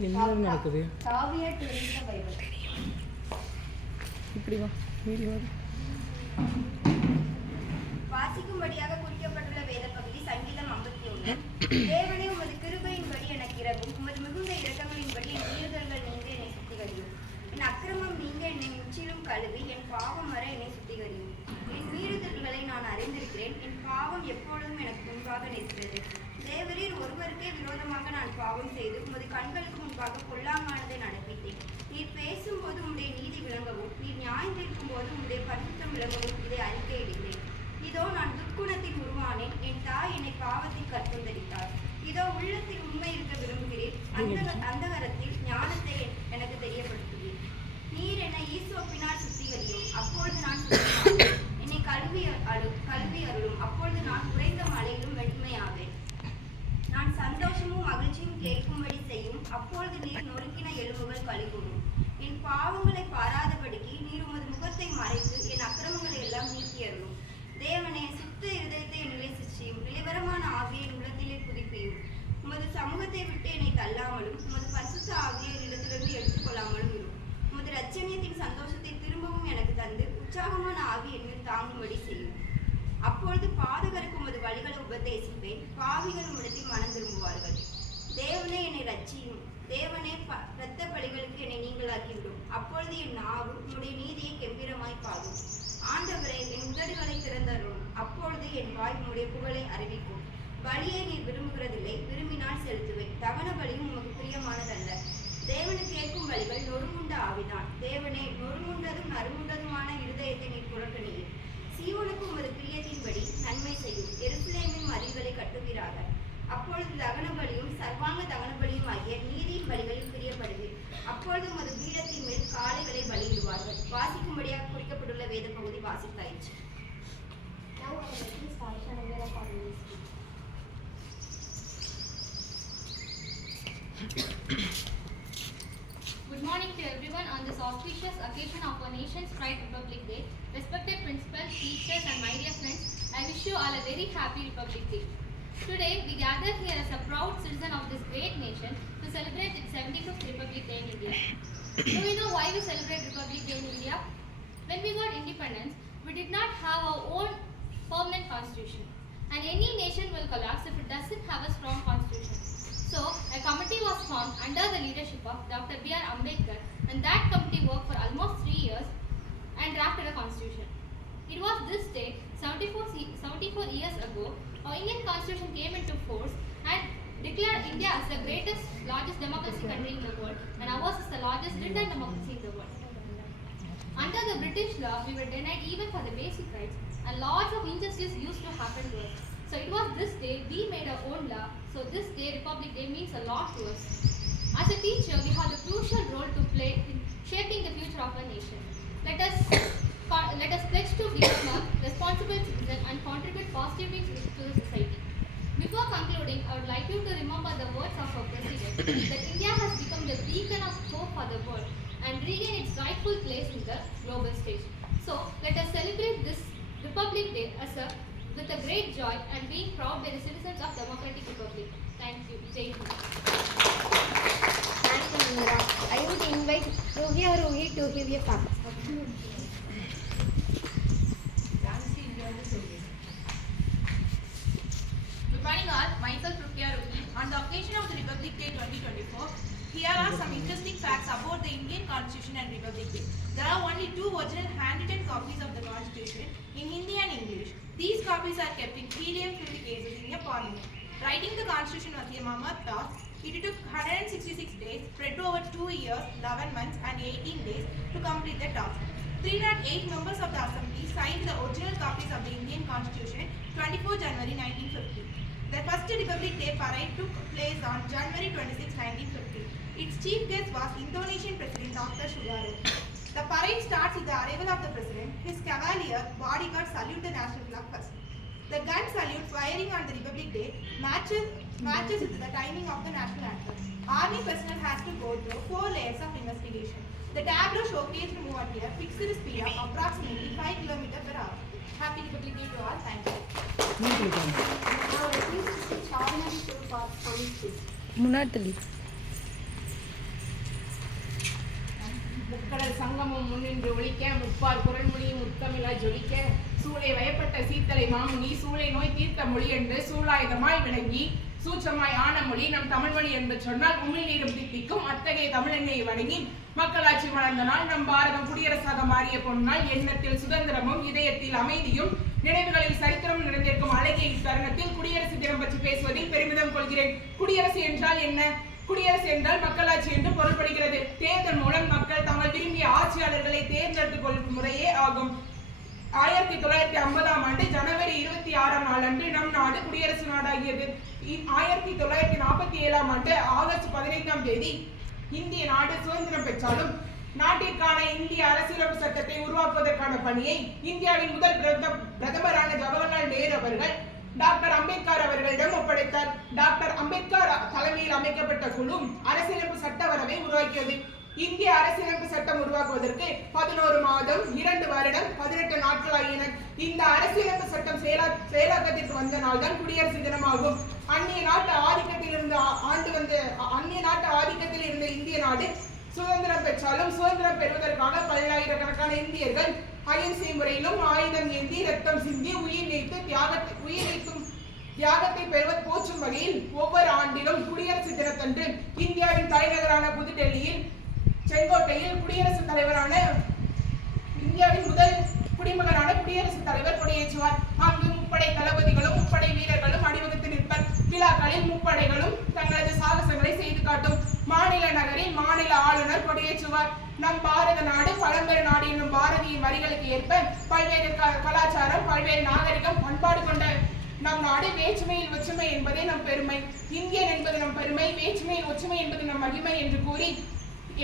என்ன நடக்குது? சாவியட் லிரிக்க பைபிள். இப்படி வா வீடியோ வாசிக்கும்படியாக குறிக்கப்பட்டுள்ள வேத பகுதி சங்கீதம் 51. தேவனே, உமது கிருபையின்படி எனக்கு இரவும், உமது மிகுந்த இரக்கங்களின்படி என் மீறுதல்கள் நீங்க என்னை சுத்திகரியும். என் அக்கிரமம் நீங்க என்னை முற்றிலும் கழுவி, என் பாவம் வர என்னை சுத்திகரியும். என் மீறுதல்களை நான் அறிந்திருக்கிறேன், என் பாவம் எப்பொழுதும் எனக்கு முன்பாக நிற்கிறது. தேவரீர் ஒருவருக்கே விரோதமாக நான் பாவம் செய்து உமது கண்களுக்கு முன்பாக பொல்லாங்கானதை நடப்பித்தேன். நீர் பேசும்போது உம்முடைய நீதி விளங்கவும், நீர் நியாயம் தீர்க்கும் போது உம்முடைய பரிசுத்தம் விளங்கவும் இதை அறிக்கையிடுகிறேன். இதோ நான் துர்க்குணத்தில் உருவானேன், என் தாய் என்னை பாவத்தில் கற்பந்தரித்தார். இதோ உள்ளத்தில் உண்மை இருக்க விரும்புகிறேன், அந்தகரத்தில் ஞானத்தை எனக்கு தெரியப்படுத்துகிறேன். நீர் என்னை ஈசோப்பினால் சுத்திகரியும், அப்பொழுது நான் சுத்தமாவேன். என்னை கல்வி அருளும், அப்பொழுது நான் உறைந்த மலையிலும் வெண்மையாவேன். நான் சந்தோஷமும் மகிழ்ச்சியும் கேட்கும்படி செய்யும், அப்பொழுது நீர் நொறுக்கின எலும்புகள் களிகூரும். என் பாவங்களை பாராதபடிக்கு நீர் உமது முகத்தை மறைத்து என் அக்கிரமங்களை எல்லாம் நீக்கி அருளும். தேவனே, சுத்த இருதயத்தை என்னிலே சிற்றியும், நிலைவரமான ஆவியை உள்ளத்திலே புதுப்பியும். உமது சமூகத்தை விட்டு என்னை தள்ளாமலும், உமது பரிசுத்த ஆவியை இடத்திலிருந்து எடுத்துக்கொள்ளாமலும் இரும். உமது இரட்சணியத்தின் சந்தோஷத்தை திரும்பவும் எனக்கு தந்து உற்சாகமான ஆவி என்னில் தாங்கும்படி செய்யும். அப்பொழுது பாதகருக்கு உமது வழிகளை உபதேசிப்பேன், பாவிகள் உம்மிடத்தில் மனம் திரும்புவார்கள். தேவனே, என்னை ரட்சியும். தேவனே, இரத்த பலிகளுக்கு என்னை நீங்களாக்கிவிடும். அப்பொழுது என் நாவு உம்முடைய நீதியை கெம்பீரமாய் பாடும். ஆண்டவரே, என் உதடுகளை திறந்தருளும், அப்பொழுது என் வாய் உம்முடைய புகழை அறிவிக்கும். பலியை நீர் விரும்புகிறதில்லை, விரும்பினால் செலுத்துவேன். தகன பலியும் உமக்கு பிரியமானதல்ல. தேவனுக்கு கேட்கும் பலிகள் நொறுங்குண்ட ஆவிதான். தேவனே, நொறுங்குண்டதும் நறுங்குண்டதுமான இருதயத்தை நீர் புறக்கணியும். சீயோனுக்கு உமது பிரியத்தின்படி நன்மை செய்யும், எருசலேமின் மதில்களை கட்டுவீராக. அப்பொழுது தகன பலியும் சர்வாங்க தகன பலியும் ஆகிய நீதியின் பலிகளில் பிரியப்படுவீர். அப்பொழுது உமது பீடத்தின் மேல் காளைகளை பலியிடுவார்கள். வாசிக்கும்படியாக குறிக்கப்பட்டுள்ள வேத பகுதி வாசித்தாயிற்று. Good morning to everyone on this auspicious occasion of our nation's Pride Republic Day. Respected principals, teachers and my dear friends, I wish you all a very happy Republic Day. Today we gather here as a proud citizen of this great nation to celebrate its 75th Republic Day in India. Do we know why we celebrate Republic Day in India? When we got independence, we did not have our own permanent constitution, and any nation will collapse if it doesn't have a strong constitution. So, a committee was formed under the leadership of Dr. B.R. Ambedkar, and that committee worked for almost 3 years and drafted a constitution. It was this day, 74 years ago, our Indian constitution came into force and declared India as the greatest, largest democracy country in the world, and ours is the largest written democracy in the world. Under the British law, we were denied even for the basic rights, and lots of injustice used to happen to us. So it was this day we made our own law. So this day, Republic Day, means a lot to us. As a teacher, we have a crucial role to play in shaping the future of our nation. Let us pledge to become a responsible citizen and contribute positively to the society. Before concluding, I would like you to remember the words of our President that India has become the beacon of hope for the world and regain its rightful place in the global stage. So let us celebrate this Republic Day with a great joy and being proud by the citizens of Democratic Republic. Thank you. Jai Hind. Thank you, Nindra. I would invite Ruhi or Ruhi to give a talk. Good morning all, myself Rukia Ruhi. On the occasion of the Republic Day 2024, here are some interesting facts about the Indian Constitution and Republic Day. There are only 2 original handwritten copies of the Constitution in Hindi and English. These copies are kept in helium-filled cases in a parliament. Writing the Constitution was a mammoth task. It took 166 days, spread over 2 years, 11 months and 18 days to complete the task. 308 members of the Assembly signed the original copies of the Indian Constitution 24 January 1950. The first Republic Day parade took place on January 26, 1950. Its chief guest was Indonesian President Dr. Sugarlo. The parade starts with the arrival of the President. His cavalier bodyguards salute the national flag first. The gun salute firing on the Republic Day matches with the timing of the national anthem. Army personnel has to go through 4 layers of investigation. The tableau showcased moved here fixed the speed of approximately 5 km per hour. Happy Republic Day to all. Thank you. Now, let me see Chavana to for from முன்னாடி தள்ளி முக்கடல் சங்கமும் முன்னின்று ஒழிக்க முப்பார் குரல்மொழி முத்தமிழா ஜொலிக்க சூளை வயப்பட்ட சீத்தலை மாமுனி சூளை நோய் தீர்த்த மொழி என்று சூளாயுதமாய் விளங்கி சூட்சமாய் ஆன மொழி நம் தமிழ்மொழி என்று சொன்னால் உமிழ்நீரும் தித்திக்கும் அத்தகைய தமிழெண்ணெயை வணங்கி மக்களாட்சி வளர்ந்த நாள் நம் பாரதம் குடியரசாக மாறிய பொன்னால் எண்ணத்தில் சுதந்திரமும் இதயத்தில் அமைதியும் நினைவுகளில் சரித்திரம் நிறைந்திருக்கும் அழகிய இத்தருணத்தில் குடியரசு தினம் பற்றி பேசுவதில் பெருமிதம் கொள்கிறேன். குடியரசு என்றால் என்ன? குடியரசு என்றால் மக்களாட்சி என்று பொருள்படுகிறது. தேர்தல் மூலம் மக்கள் தாங்கள் விரும்பிய ஆட்சியாளர்களை தேர்ந்தெடுத்துக் கொள்ளும் முறையே ஆகும். 1950ஆம் ஆண்டு ஜனவரி 26ஆம் நாளன்று நம் நாடு குடியரசு நாடாகியது. 1947ஆம் ஆண்டு ஆகஸ்ட் 15ஆம் தேதி இந்திய நாடு சுதந்திரம் பெற்றாலும் நாட்டிற்கான இந்திய அரசியலமைப்பு சட்டத்தை உருவாக்குவதற்கான பணியை இந்தியாவின் முதல் பிரதமரான ஜவஹர்லால் நேரு அவர்கள் டாக்டர் அம்பேத்கர் அவர்களிடம் ஒப்படைத்தார். டாக்டர் அம்பேத்கர் தலைமையில் அமைக்கப்பட்ட குழு அரசியலமைப்பு சட்ட வரவை உருவாக்கியது. இந்திய அரசியலமைப்பு சட்டம் உருவாக்குவதற்கு 11 மாதம் 2 வருடம் 18 நாட்கள் ஆகின. இந்த அரசியலமைப்பு சட்டம் செயலாக்கத்திற்கு வந்த நாள் தான் குடியரசு தினமாகும். அந்நிய நாட்டு ஆதிக்கத்தில் இருந்த இந்திய நாடு சுதந்திரம் பெற்றாலும் சுதந்திரம் பெறுவதற்காக பல்லாயிரக்கணக்கான இந்தியர்கள் அகிம்சை முறையிலும் ஆயுதம் ஏந்தி ரத்தம் சிந்தி உயிர் நீத்து தியாகத்தை பெறுவது போற்றும் வகையில் ஒவ்வொரு ஆண்டிலும் குடியரசு தினத்தன்று இந்தியாவின் தலைநகரான புதுடெல்லியில் செங்கோட்டையில் குடியரசுத் தலைவரான இந்தியாவின் முதல் குடிமகனான குடியரசுத் தலைவர் கொடியேற்றுவார். அங்கு முப்படை தளபதிகளும் முப்படை வீரர்களும் அணிவகுத்து நிற்பர். விழாக்களில் முப்படைகளும் தங்களது சாகசங்களை செய்து காட்டும். மாநில நகரில் மாநில ஆளுநர் கொடியேற்றுவார். நம் பாரத நாடு பழம்பெரு நாடு என்னும் பாரதியின் வரிகளுக்கு ஏற்ப பல்வேறு கலாச்சாரம் பல்வேறு நாகரிகம் பண்பாடு கொண்ட நம் நாடு வேற்றுமையில் ஒற்றுமை என்பதே நம் பெருமை. இந்தியன் என்பது நம் பெருமை, வேற்றுமையில் ஒற்றுமை என்பது நம் மகிமை என்று கூறி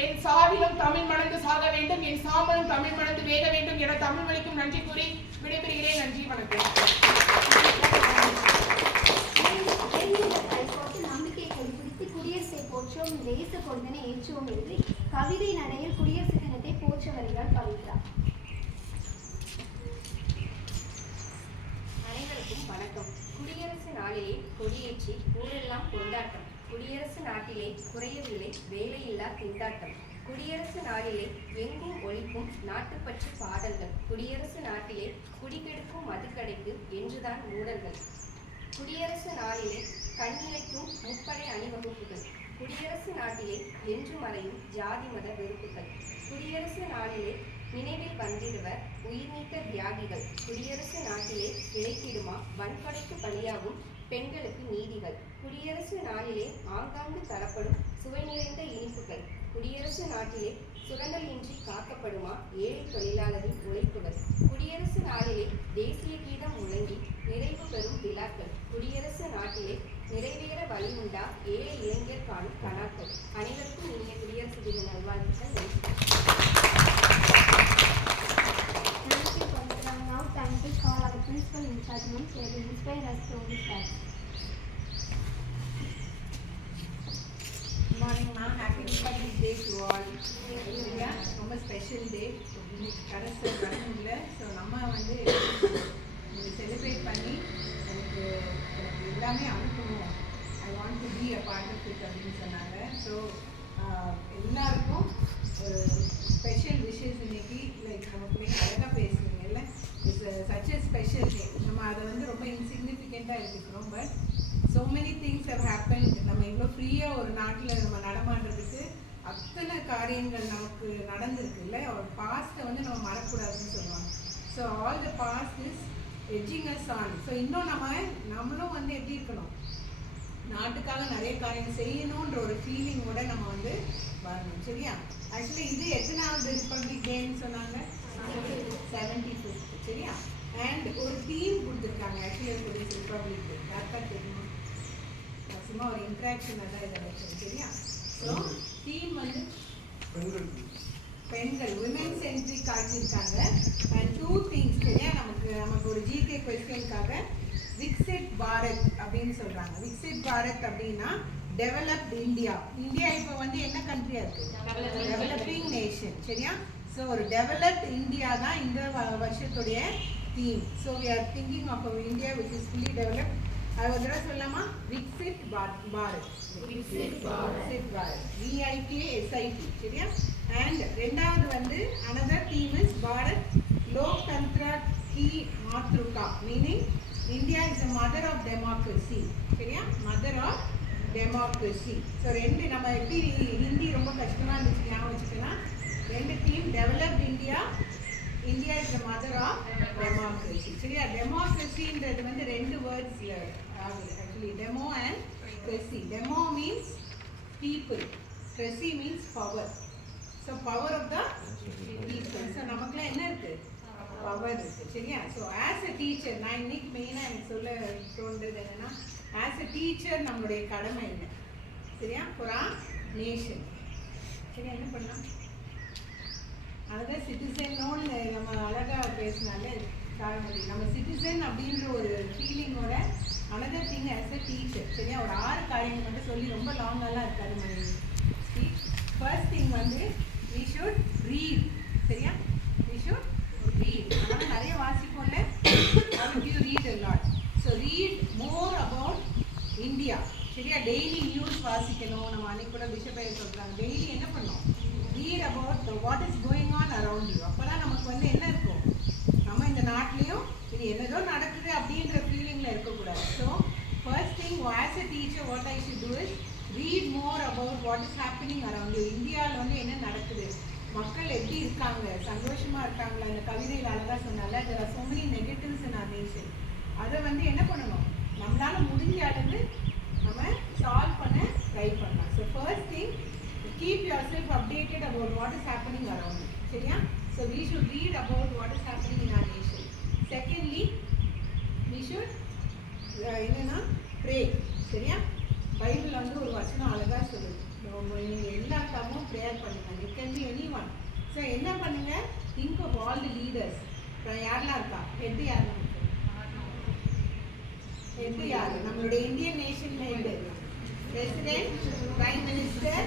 என் சாவிலும் தமிழ் மணந்து சாக வேண்டும், என் சாம்பலும் தமிழ் மணந்து வேக வேண்டும் என தமிழ் மொழிக்கும் நன்றி கூறி விடைபெறுகிறேன். நன்றி, வணக்கம். நம்பிக்கை கண்டுபிடித்து குடியரசை போற்றோம் தேச கொள்கனை ஏற்றுவோம் என்று கவிதை நடையில் குடியரசு தினத்தை போற்ற வருகிறார் பவித்ரா. அனைவருக்கும் வணக்கம். குடியரசு நாளிலே கொடியேற்றி ஊரெல்லாம் கொண்டாட்டம். குடியரசு நாட்டிலே குறையவில்லை வேலையில்லா திண்டாட்டம். குடியரசு நாளிலே எங்கும் ஒழிக்கும் நாட்டுப்பற்று பாடல்கள். குடியரசு நாட்டிலே குடிகெடுக்கும் மதுக்கடைக்கு என்றுதான் மூடல்கள். குடியரசு நாளிலே கண்ணிலைக்கும் முப்படை அணிவகுப்புகள். குடியரசு நாட்டிலே என்று மறையும் ஜாதி மத வெறுப்புகள். குடியரசு நாளிலே நினைவில் வந்திடுவர் உயிர்நீத்த தியாகிகள். குடியரசு நாட்டிலே கிடைத்திடுமா வன்கொடைக்கு பலியாகும் பெண்களுக்கு நீதிகள். குடியரசு நாளிலே ஆங்காங்கு தரப்படும் சுவை நிறைந்த இனிப்புகள். குடியரசு நாட்டிலே சுரண்டல் இன்றி காக்கப்படுமா ஏழை தொழிலாளரின் உழைப்புகள். குடியரசு நாளிலே தேசிய கீதம் முழங்கி நிறைவு பெறும் விழாக்கள். குடியரசு நாட்டிலே நிறைவேற வழியுண்டா ஏழை இளைஞர் காணும் கணாக்கள். அனைவருக்கும் இனிய குடியரசு தின நல்வாழ்த்துக்கள். Principal in charge months where they inspire us to understand. Good morning, ma. Happy Republic Day to all. Yeah, ரொம்ப ஸ்பெஷல் டே. இன்னைக்கு கடைசி வரணும்ல, ஸோ நம்ம வந்து செலிப்ரேட் பண்ணி எனக்கு எல்லாமே அனுப்பணும். I want to be a part of it அப்படின்னு சொன்னாங்க. ஸோ எல்லாருக்கும் ஒரு ஸ்பெஷல் விஷஸ் இன்னைக்கு. லைக் நம்ம பிள்ளைங்க அழகாக பேசுவீங்கல்ல, it's such a special day. நம்ம அதை வந்து ரொம்ப இன்சிக்னிஃபிகண்ட்டாக எடுத்துக்கிறோம். But so many things have happen. நம்ம இவ்வளோ ஃப்ரீயாக ஒரு நாட்டில் நம்ம நடமாடுறதுக்கு அத்தனை காரியங்கள் நமக்கு நடந்திருக்குல்ல. ஒரு பாஸ்ட்டை வந்து நம்ம மறக்கக்கூடாதுன்னு சொல்லுவாங்க. So all the past is edging us on. So இன்னும் நம்மளும் வந்து எப்படி இருக்கணும், நாட்டுக்காக நிறைய காரியம் செய்யணுன்ற ஒரு ஃபீலிங்கோட நம்ம வந்து வரணும். சரியா? ஆக்சுவலி இது எத்தனாவது ரிப்பப்ளிக் டேன்னு சொன்னாங்க? 75th. சரியா? அண்ட் ஒரு தீம் கொடுத்துருக்காங்க. ஆக்சுவலி ஒரு ரிப்பப்ளிக் டே யாருக்கா தெரியுமா? சும்மா ஒரு இன்ட்ராக்ஷனாக தான் இதை வச்சோம். சரியா? ஸோ தீம் வந்து பெண்கள் விமென் சென்ட்ரிக் காட்டியிருக்காங்க. And 2 things. சரியா? நமக்கு ஒரு ஜிகே கொஸ்டினுக்காக விக்சிட் பாரத் அப்படின்னு சொல்கிறாங்க. விக்சிட் பாரத் அப்படின்னா டெவலப்ட் இந்தியா. இந்தியா இப்போ வந்து என்ன கண்ட்ரியாக இருக்குது? Developing nation. சரியா? ஸோ ஒரு டெவலப்ட் இந்தியா தான் இந்த வருஷத்துடைய theme. So we are thinking of our India which is fully developed அது ஒரு தடவை சொல்லலாமா? விக்சித் பாரத். விக்சித் பாரத். VIKSIT. சரியா? And ரெண்டாவது வந்து another theme is Bharat லோக்தந்திர Ki மாத்ருகா, meaning India is the mother of democracy. சரியா? mother of democracy. ஸோ ரெண்டு நம்ம எப்படி ஹிந்தி ரொம்ப கஷ்டமாக இருந்துச்சு ஞாபகம் வச்சுக்கோன்னா, ரெண்டு theme developed India, India is the mother of democracy. சரியா? டெமோக்ரஸின்றது வந்து ரெண்டு வேர்ட்ஸ் ஆகுது actually, demo and cracy. Demo means people, cracy means power. So power of the people. So நமக்குலாம் என்ன இருக்கு? பவர் இருக்கு. சரியா? ஸோ ஆஸ் அ டீச்சர், நான் இன்னைக்கு மெயினாக எனக்கு சொல்ல தோன்றது என்னன்னா, ஆஸ் அ டீச்சர் நம்மளுடைய கடமை என்ன? சரியா? For a nation. சரியா? என்ன பண்ணலாம்? அதுதான் சிட்டிசனோன்னு நம்ம அழகாக பேசினாலே சார்மதி, நம்ம சிட்டிசன் அப்படின்ற ஒரு ஃபீலிங்கோட another thing as a teacher. சரியா? ஒரு 6 காரியங்கள் மட்டும் சொல்லி ரொம்ப லாங்கெல்லாம் இருக்காது நம்ம ஸ்பீச். ஃபர்ஸ்ட் திங் வந்து we should read. சரியா? we should read. அதனால் நிறைய வாசிப்போம்ல, how do you read a lot? so read more about India. சரியா? டெய்லி நியூஸ் வாசிக்கணும். நம்ம அன்னைக்கு கூட பிஷப் சொல்கிறாங்க, டெய்லி என்ன பண்ணோம்? read about what is going on around you. அப்போதான் நமக்கு வந்து என்ன இருக்கும், நம்ம இந்த நாட்டிலையும் இது என்னதோ நடக்குது அப்படின்ற ஃபீலிங்கில் இருக்கக்கூடாது. So first thing as a teacher what I should do is read more about what is happening around you. இந்தியாவில் வந்து என்ன நடக்குது, மக்கள் எப்படி இருக்காங்க, சந்தோஷமாக இருக்காங்களா? இந்த கவிதையில் அழகாக சொன்னால there are so many negatives in our nation. அதை வந்து என்ன பண்ணணும், நம்மளால் முடிஞ்ச அளவு நம்ம சால்வ் பண்ண ட்ரை பண்ணலாம். So first thing keep yourself updated about what is happening around you. சரியா? so we should read about what is happening in our nation. secondly we should என்னன்னா pray. சரியா? பைபிள் வந்து ஒரு வசனம் அழகா சொல்லுது, நீங்கள் எல்லாருக்காகவும் ப்ரேயர் பண்ணுங்க. It can be any one. So என்ன பண்ணுங்க, think of all the leaders. யாரெல்லாம் இருக்கா? ஹெட் யாருன்னு ஹெட் யாரு? நம்மளுடைய இந்தியன் நேஷன்ல head president, prime minister,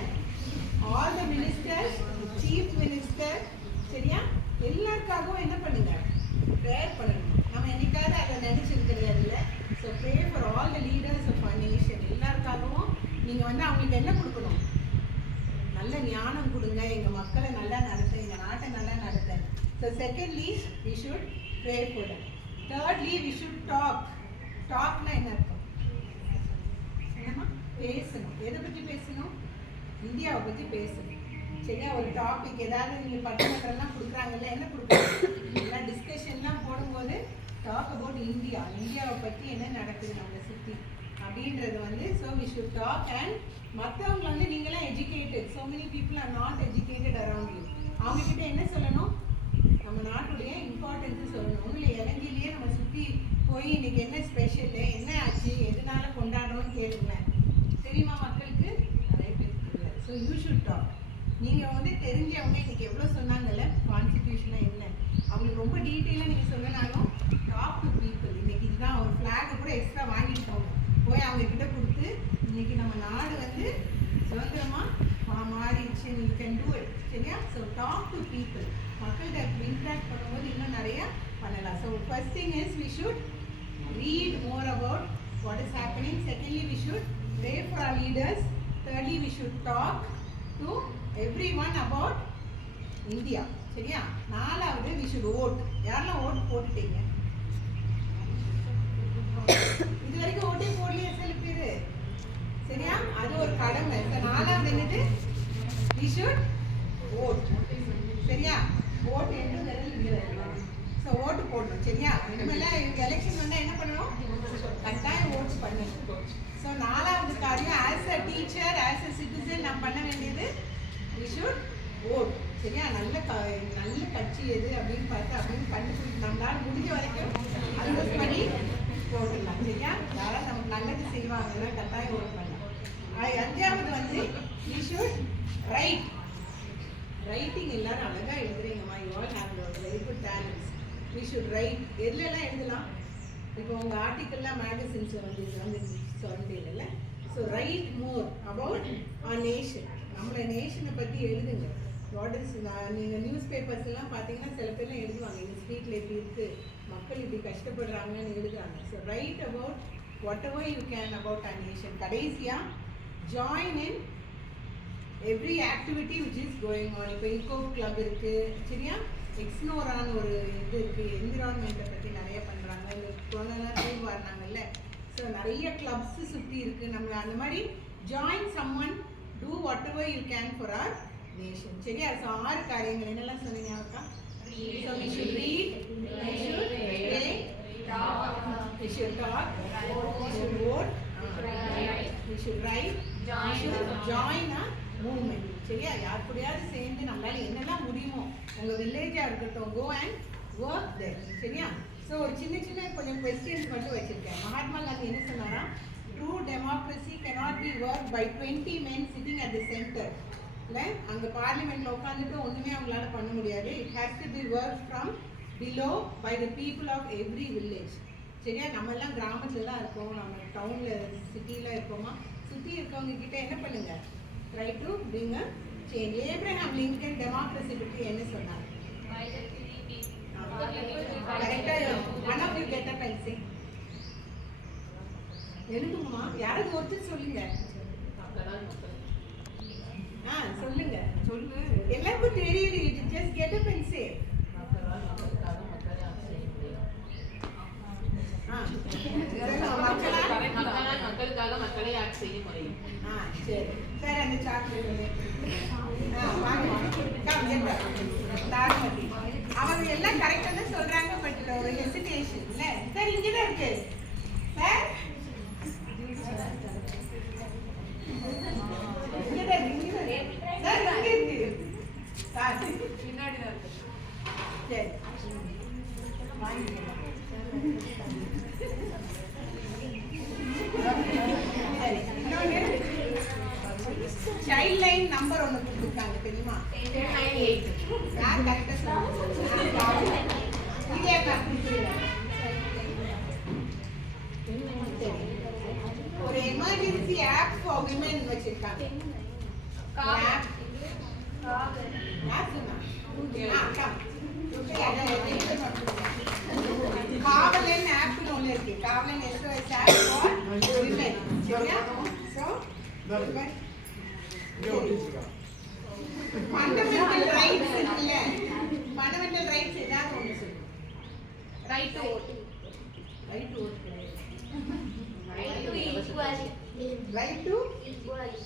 all the ministers, chief minister. சரியா? எல்லாருக்காகவும் என்ன பண்ணுங்க, ப்ரேயர் பண்ணணும். நம்ம என்னைக்காவது அதை நினைச்சிருக்கிறது இல்லை. So pray for all the leaders of our nation. எல்லாருக்காகவும் நீங்கள் வந்து அவங்களுக்கு என்ன கொடுக்கணும், நல்ல ஞானம் கொடுங்க, எங்கள் மக்களை நல்லா நடத்த, எங்கள் நாட்டை நல்லா நடத்த. So secondly we should pray for them. Thirdly we should talk. டாக்னா என்ன அர்த்தம்? என்னம்மா? பேசணும். எதை பற்றி பேசணும்? இந்தியாவை பற்றி பேசணும். சரியா? ஒரு டாபிக் ஏதாவது நீங்கள் பட்டிமன்றம்லாம் கொடுக்குறாங்கல்ல, என்ன கொடுக்குறாங்க, எல்லாம் டிஸ்கஷன்லாம் போடும்போது டாக் அபவுட் இந்தியா, இந்தியாவை பற்றி என்ன நடக்குது நம்மளை சுற்றி அப்படின்றது வந்து. So we should talk. And மற்றவங்க வந்து நீங்களாம் educated, so many people are not educated around you. அவங்கக்கிட்ட என்ன சொல்லணும், நம்ம நாட்டுடைய இம்பார்ட்டன்ஸு சொல்லணும். உங்களை இறங்கிலேயே நம்ம சுற்றி போய் இன்னைக்கு என்ன ஸ்பெஷலு, என்ன ஆச்சு, எதனால கொண்டாடுறோம்னு கேளுங்களேன். தெரியுமா மக்களுக்கு? நிறைய பேருக்கு தெரியாது. So you should talk. நீங்கள் வந்து தெரிஞ்சவங்க இன்றைக்கி எவ்வளோ சொன்னாங்கல்ல, கான்ஸ்டிடியூஷனாக என்ன, அவங்களுக்கு ரொம்ப டீட்டெயிலாக நீங்கள் சொல்லனாலும் டாக் டு பீப்புள். இன்றைக்கி இதுதான் ஒரு ஃப்ளாகை கூட எக்ஸ்ட்ரா வாங்கிட்டு போங்க, போய் அவங்கக்கிட்ட கொடுத்து இன்றைக்கி நம்ம நாடு வந்து சுதந்திரமாக மாறிடுச்சு, யூ கேன் டூ இட். சரியா? So talk to people. மக்கள்கிட்ட இன்ட்ராக்ட் பண்ணும்போது இன்னும் நிறையா பண்ணலாம். So first thing is we should read more about what is happening. Secondly we should pray for our leaders. Thirdly we should talk to everyone about India. சரியா? நாலாவது we should vote. யாரெல்லாம் vote போட்டுட்டீங்க? இது வரைக்கும் ஓட்டே போடலையே சில பேர். சரியா? அது ஒரு கடமை. நாலாவது என்னது? we should vote. சரியா? vote என்று ஸோ ஓட்டு போடணும். சரியா? இனிமேல் எலெக்ஷன் வந்தால் என்ன பண்ணணும், கட்டாயம் ஓட்ஸ் பண்ணணும். ஸோ நாலாவது காரியம் as a teacher, as a citizen நான் பண்ண வேண்டியது we should vote. சரியா? நல்ல கட்சி எது அப்படின்னு பார்த்து அப்படின்னு கண்டுபிடிச்சு நம்மளால் முடிஞ்ச வரைக்கும் அட்ஜஸ்ட் பண்ணி போட்டுடலாம். சரியா? யாராவது நமக்கு நல்லது செய்வாங்கன்னா கட்டாயம் ஓட் பண்ணலாம். அஞ்சாவது வந்து we should write. ரைட்டிங் எல்லாரும் அழகாக எழுதுறீங்கம்மா. You all have very good talents. we should write. எதுலலாம் எழுதலாம்? இப்போ உங்கள் ஆர்டிக்கல்லாம் மேகசின்ஸில் வந்து சொன்னீங்கல்ல. So write more about our nation. நம்மளோட நேஷனை பற்றி எழுதுங்க. வாட் இஸ், நீங்கள் நியூஸ் பேப்பர்ஸ் எல்லாம் பார்த்தீங்கன்னா சில பேர்லாம் எழுதுவாங்க, இந்த ஸ்ட்ரீட்டில் இப்படி இருக்குது, மக்கள் இப்படி கஷ்டப்படுறாங்கன்னு எழுதுறாங்க. So right about whatever you can about our nation. கடைசியா join in every activity which is going on. இப்போ ஈகோ கிளப் இருக்கு சரியா, எக்ஸ்னோரான்னு ஒரு இது இருக்கு, என்விரான்மெண்ட்டை பற்றி நிறைய பண்ணுறாங்க. இந்த கொரோனா டூர் வராங்கல்ல, ஸோ நிறைய கிளப்ஸ் சுற்றி இருக்கு. நம்ம அந்த மாதிரி join someone, do whatever you can for our nation சரியா. ஸோ 6 காரியங்கள் என்னெல்லாம் சொன்னீங்க அக்கா? So we should read, we should pray, we should talk, we should vote, we should write, we should join a movement சரியா. யார் கூடயாவது சேர்ந்து நம்மளால என்னெல்லாம் முடியுமோ, உங்கள் வில்லேஜாக இருக்கட்டும், go and work there சரியா. ஸோ ஒரு சின்ன கொஞ்சம் கொஸ்டின்ஸ் மட்டும் வச்சுருக்கேன். மகாத்மா காந்தி என்ன சொன்னாரா? True democracy cannot be worked by 20 men sitting at the center. இல்லை, அங்கே பார்லிமெண்ட்டில் உட்காந்துட்டு ஒன்றுமே அவங்களால பண்ண முடியாது. It has to be work from below by the people of every village சரியா. நம்மெல்லாம் கிராமத்தில் தான் இருக்கோம், நம்ம டவுனில் சிட்டியில் இருக்கோமா, சுற்றி இருக்கவங்க கிட்ட என்ன பண்ணுங்க, try to bring a change. Abraham Lincoln democracy பற்றி என்ன சொன்னார்? கரெக்டாக one of you get up and say. எழுதுமா, யாராவது ஒருத்தர் சொல்லுங்க. சொல்லுங்க, சொல்லு, எல்லாருக்கும் தெரியுது. Just get up and say. மக்களுக்காக மக்களை ஆட்சி செய்யும் முறை. சரி சரி, அந்த சாக்லேட் அவங்க எல்லாம் கரெக்டாக தான் சொல்றாங்க. பட் ஒரு ஹெசிடேஷன் இல்லை சார். இங்கே தான் இருக்கு சார், இங்கே தான் இருக்கு சார், இங்கே இருக்கு சார், பின்னாடி தான் இருக்கு. சரி வாங்கிக்கலாம். சரி, இன்னொன்று சைல்ட் லைன் நம்பர் ஒன்று கொடுத்துருக்காங்க தெரியுமா? 1098. யார் கரெக்டாக சொல்லுங்க? ஒரு எமர்ஜென்சி ஆப் ஃபார் விமென் வச்சிருக்காங்க. காவலன் ஆப்னு ஒன்று இருக்கு. காவலன் SOS ஆப் ஃபார் விமென் சரியா. ஸோ ஃபண்டமெண்டல் ரைட்ஸ் இருக்குல்ல, ஃபண்டமெண்டல் ரைட்ஸ் ஏதாவது ஒன்று சொல்லு. Right to vote, right to vote, right to equality, right to equality,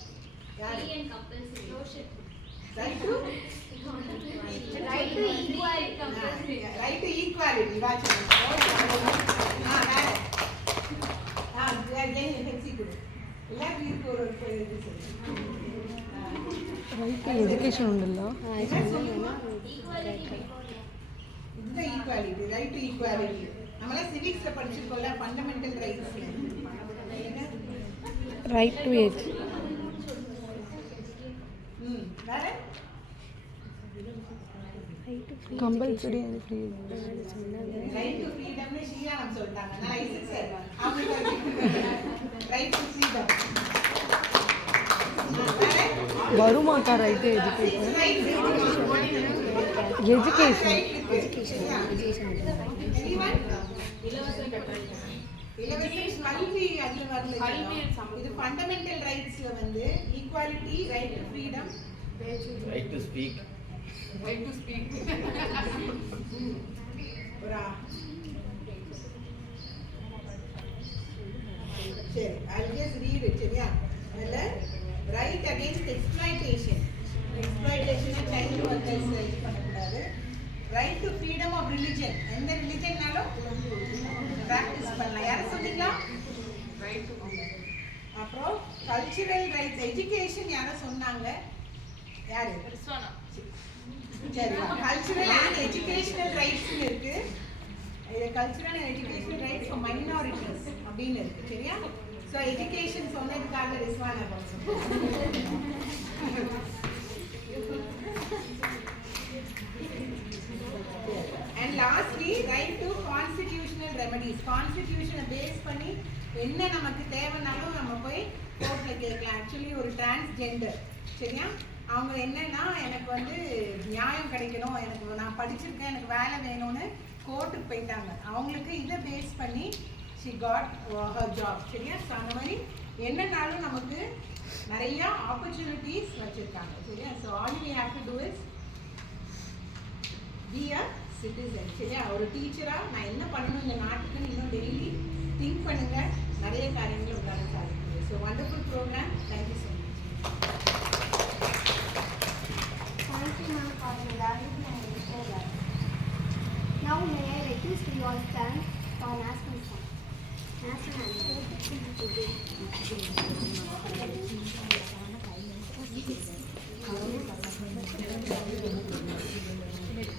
right to right to equality watch. Education ఉండల్లో இந்த ஈக்குவாலிட்டி, ரைட் டு ஈக்குவாலிட்டி நம்மளாம் சிவிக்ஸ்ல படிச்சிருக்கோம்ல, fundamental rights. Right to age வேற కంపల్సరీ అది ఫ్రీ. ரைட் டு ஃப்ரீடம்னு ஷீராம் சொல்லிட்டாங்க. நான் லைசன்ஸ் சார் அவங்களுக்கு ரைட் டு ஃப்ரீடம். வருமாக்கா ரைட் டு எஜுகேஷன். எஜுகேஷன் இலவச கல்வி அதுல வரல. இது ஃபண்டமெண்டல் ரைட்ஸ்ல வந்து equality, right to freedom, right to speak, right to speak. சரி, I'll just read it சரியா. அதுல ரைட் அகைன்ஸ்ட் எக்ஸ்ப்ளாய்டேஷன், எக்ஸ்ப்ளாய்டேஷனை சைல்டு ஒர்க்கர்ஸ் இது பண்ணக்கூடாது. Right to freedom of religion, எந்த ரிலிஜன்னாலும் ப்ராக்டிஸ் பண்ணலாம். யாரும் சொன்னீங்களா? Right to. அப்புறம் கல்ச்சுரல் ரைட்ஸ், எஜுகேஷன் யாரும் சொன்னாங்க? யாரு? கிறிஸ்துவனா? சரி, கல்ச்சுரல் அண்ட் எஜுகேஷனல் ரைட்ஸ்னு இருக்கு. இது cultural and educational rights for minorities அப்படின்னு இருக்கு சரியா. ஸோ எஜுகேஷன் சொன்னதுக்காக Rizwana and lastly right to constitutional remedies. கான்ஸ்டிடியூஷனை பேஸ் பண்ணி என்ன நமக்கு தேவைனாலும் நம்ம போய் கோர்ட்ல கேட்கலாம். ஆக்சுவலி ஒரு டிரான்ஸ்ஜெண்டர் சரியா, அவங்க என்னன்னா எனக்கு வந்து நியாயம் கிடைக்கணும், எனக்கு நான் படிச்சிருக்கேன், எனக்கு வேலை வேணும்னு கோர்ட்டுக்கு போயிட்டாங்க. அவங்களுக்கு இதை பேஸ் பண்ணி she got her job. சரியா? ஸோ அந்த மாதிரி என்னன்னாலும் நமக்கு நிறைய ஆப்பர்ச்சுனிட்டிஸ் வச்சுருக்காங்க. சரியா? So all we have to do is be a citizen. சரியா? ஒரு டீச்சராக நான் என்ன பண்ணணும் இந்த நாட்டுக்குன்னு இன்னும் டெய்லி திங்க் பண்ணுங்க. நிறைய காரியங்கள் உங்களால் சாதிக்க முடியும். So wonderful programme. Thank you so much. Thank you, ma'am, for the valuable and useful work. Now may I request you all stand for national song. National anthem.